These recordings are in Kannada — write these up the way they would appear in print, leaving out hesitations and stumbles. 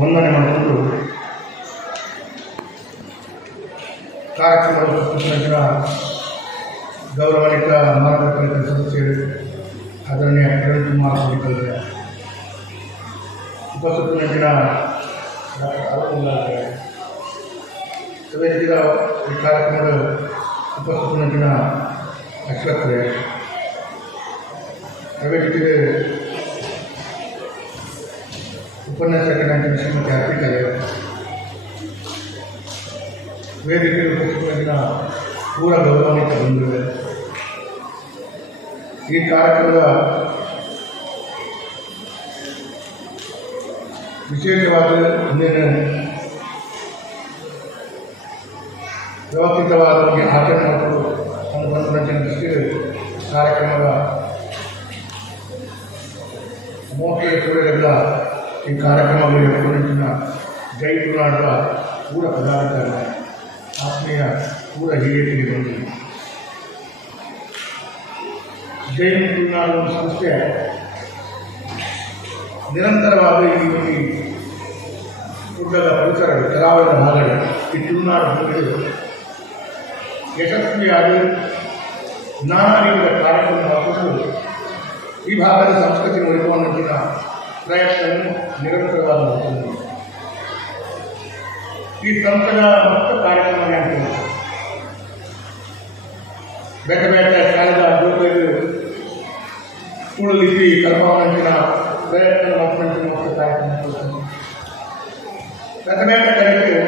ವಂದನೆ ಮಾಡಿಕೊಂಡು ಕಾರ್ಯಕ್ರಮದ ಗೌರವಾನ್ವಿತ ಮಾರ್ಗದರ್ಶಕ ಸದಸ್ಯರು ಆದರಣೀಯ ಕಿರಣ್ ಕುಮಾರ್ ಕೋಡಿಕಲ್ರೆ, ಉಪಸ್ಥಿತ ವೇದಿಕೆಯ ಈ ಕಾರ್ಯಕ್ರಮದ ಉಪಸ್ಥಿತ ಅಶ್ವತ್ರೆ, ವೇದಿಕೆಯ ಉಪನ್ಯಾಸಕರಾದ ಶ್ರೀಮತಿ ಅರ್ಪಿಕರೆ, ವೇದಿಕೆಯ ಉಪಸ್ಥಿತ ಪೂರ ಗೌರವಾನ್ವಿತ ಬಂಧುಗಳೇ, ಈ ಕಾರ್ಯಕ್ರಮದ ವಿಶೇಷವಾದ ಇಂದಿನ ವ್ಯವಸ್ಥಿತವಾದ ಆಚರಣೆ ಮತ್ತು ಮನೋರಂಜನೆ ದೃಷ್ಟಿಯಲ್ಲಿ ಕಾರ್ಯಕ್ರಮದ ಮೋಟರ್ ಸೂರ್ಯರೆಲ್ಲ ಈ ಕಾರ್ಯಕ್ರಮಗಳಿಗೆ ಪೂರ್ಣಿನ ಜೈ ತುಳುನಾಡದ ಪೂರ ಪದಾಧಿಕಾರಿ ಆತ್ಮೀಯ ಪೂರ ಹಿರಿಯರಿಗೆ ಬಂದಿದೆ. ಜೈ ತುಳುನಾಡು ಒಂದು ಸಂಸ್ಥೆ ನಿರಂತರವಾದ ಈ ಗುಡ್ಡದ ಪರಿಸರ ಕರಾವಳಿಯ ಭಾಗಗಳು ಈ ತುಳುನಾಡು ಹೋಗಲು ಯಶಸ್ವಿಯಾಗಿ ನಾನಾ ರೀತಿಯ ಕಾರ್ಯಕ್ರಮ ಹಾಕಿಕೊಂಡು ಈ ಭಾಗದ ಸಂಸ್ಕೃತಿ ಉಳಿಸುವಂತಹ ಪ್ರಯತ್ನವನ್ನು ನಿರಂತರವಾಗಿ ಮಾಡುತ್ತದೆ. ಈ ಸಂಸ್ಥೆಗಳ ಮುಖ್ಯ ಕಾರ್ಯಕ್ರಮ ಬೇಟ ಬೇಟ ಕಾಲದ ಜೊತೆಗೆ ತುಳು ಲಿಪಿ ಕಲ್ಪವಂತಿನ ಪ್ರಯತ್ನ ಮಾಡುವಂತಹ ಮುಖ್ಯ ಕಾರ್ಯಕ್ರಮ ಬೇಟ ಬೇಟ ಕಡೆಗೆ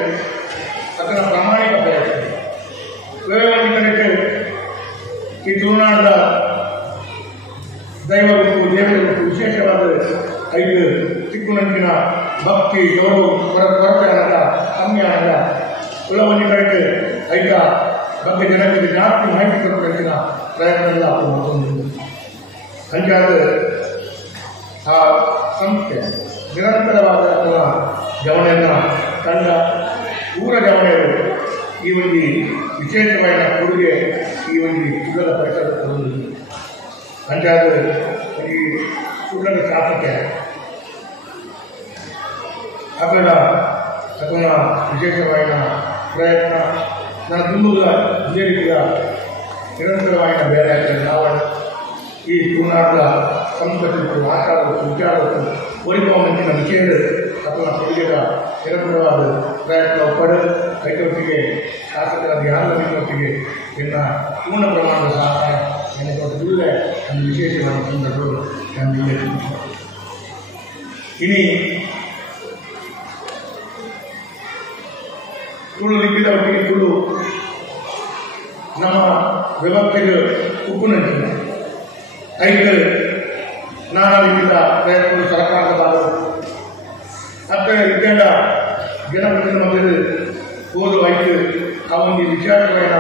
ಅದರ ಪ್ರಾಮಾಣಿಕ ಪ್ರಯತ್ನ ಒಂದು ಕಡೆಗೆ ಈ ತುಳುನಾಡದ ದೈವ ಮತ್ತು ದೇವರ ವಿಶೇಷವಾದ 5 ತಿಕ್ಕುನಂಚಿನ ಭಕ್ತಿ ಗೌರವ ಕೊರತೆ ಅನ್ನದ ಕಮ್ಮಿ ಅನ್ನದ ಕುಲವನ್ನಿ ಕಡೆಗೆ 5 ಬಗ್ಗೆ ಜನರಿಗೆ ಜಾಸ್ತಿ ಮಾಹಿತಿ ಕೊಡುವಂತಿನ ಪ್ರಯತ್ನ ಮಾಡ್ಕೊಂಡು ಹಂಗಾದ ಆ ಸಂಸ್ಥೆ ನಿರಂತರವಾದ ಅಥವಾ ಗಮನೆಯನ್ನು ತಂಡ ಊರ ಗಮನೆಯರು ಈ ಒಂದು ವಿಶೇಷವಾದ ಕೊಡುಗೆ ಈ ಒಂದು ಸುಗದ ಪರಿಸರದ ಕೊಡುಗೆ ಹಂಗಾದ ಈ ಸುಗದ ಶಾಸಕ ಅದರ ಅಥವಾ ವಿಶೇಷವಾದ ಪ್ರಯತ್ನ ನನ್ನ ತುಂಬುಗಳ ಇದೇ ರೀತಿಯ ನಿರಂತರವಾದ ಬೇರೆ ನಾವು ಈ ತುಳುನಾಡದ ಸಂಸ್ಕೃತಿ ಆಚಾರಗಳು ವಿಚಾರಗಳು ಒರಿಪುವಂತಿನ ವಿಷಯ ಅಥವಾ ಕೊಡುಗೆಯ ನಿರಂತರವಾದ ಪ್ರಯತ್ನ ಪಡೆದು ಕೈಗೊಟ್ಟಿಗೆ ಶಾಸಕರಾದ ಯಾರ ನಿಮ್ಮೊಟ್ಟಿಗೆ ಎನ್ನ ಪೂರ್ಣ ಪ್ರಮಾಣದ ಸಹಕಾರ ನೆನೆಕೊಟ್ಟಿಲ್ಲ ಒಂದು ವಿಶೇಷವಾದ ಸಂದರ್ಭಗಳು ನಮಗೆ ಇನಿ ತುಳು ಲಿಪಿದ ಒಟ್ಟಿಗೆ ತುಳು ನಮ್ಮ ವ್ಯವಸ್ಥೆಗೆ ಉಪ್ಪುನಂಚಿನ 5 ನಾನಾ ರೀತಿಯ ಪ್ರಯತ್ನ ಸರ್ಕಾರದ ಭಾಗ ಮತ್ತು ವಿಜ್ಞಾನ ಜನಪ್ರತಿನಿಧಿ ಮಧ್ಯೆ ಓದು 5 ಆ ಒಂದು ವಿಚಾರಗಳ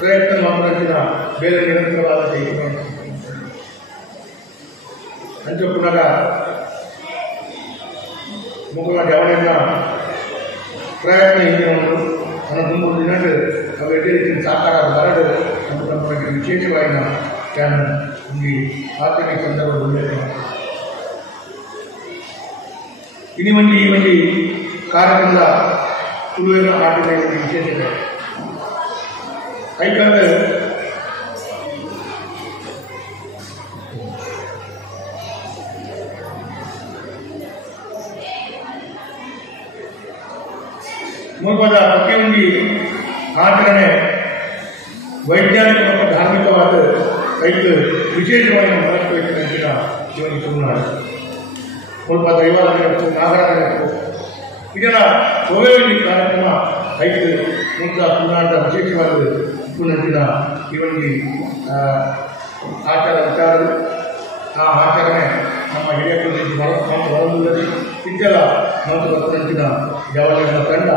ಪ್ರಯತ್ನ ಮಾಡುವಂತಿನ ಬೇರೆ ನಿರಂತರವಾದ ಅಂಚ ಪುನಃ ಮುಖದ ಗಮನ ಪ್ರಯತ್ನ ಹಿಂದೆ ಒಂದು ನನ್ನ 3 ದಿನಗಳು ಅವು ಎದೇ ರೀತಿಯ ಸಾಕಾರ ಬರಡು ನಮ್ಮ ವಿಶೇಷವಾದ ಚಾನಲ್ ಈ ಆಚರಣೆ ಸಂದರ್ಭ ಒಳ್ಳೆಯದು. ಈ ಒಂದು ಕಾರ್ಯಕ್ರಮದ ತುಳುವಿನ ಆಟದ ವಿಶೇಷತೆ ಕೈಕಾಲ ಮುಲ್ಪದ ಪ್ರತಿಯೊಂದು ಆಚರಣೆ ವೈಜ್ಞಾನಿಕ ಮತ್ತು ಧಾರ್ಮಿಕವಾದ 5 ವಿಶೇಷವಾದ ಮಹತ್ವ ಇಟ್ಟಿನ ಇವನಿಗೆ ತುಳುನಾಡು ಮುಲ್ಪ ದೈವಾಲಯಕ್ಕೂ ನಾಗರಾಜನಕ್ಕೂ ಇದರ ಸೋವೆಯಲ್ಲಿ ಕಾರ್ಯಕ್ರಮ 5 ಮುಂತ ತುಳುನಾಡದ ವಿಶೇಷವಾದ ತುಳುನಾಡಿನ ಇವನಿಗೆ ಆಚಾರ ವಿಚಾರಗಳು ಆ ಆಚರಣೆ ನಮ್ಮ ಹಿರಿಯ ಪ್ರದೇಶ ಹೊರಬಂದಲ್ಲಿ ಇದ್ದೆಲ್ಲ ಮತ್ತು ತುಳುನಾಡಿನ ಜವಾಬ್ದಾರಿಯ ತಂಡ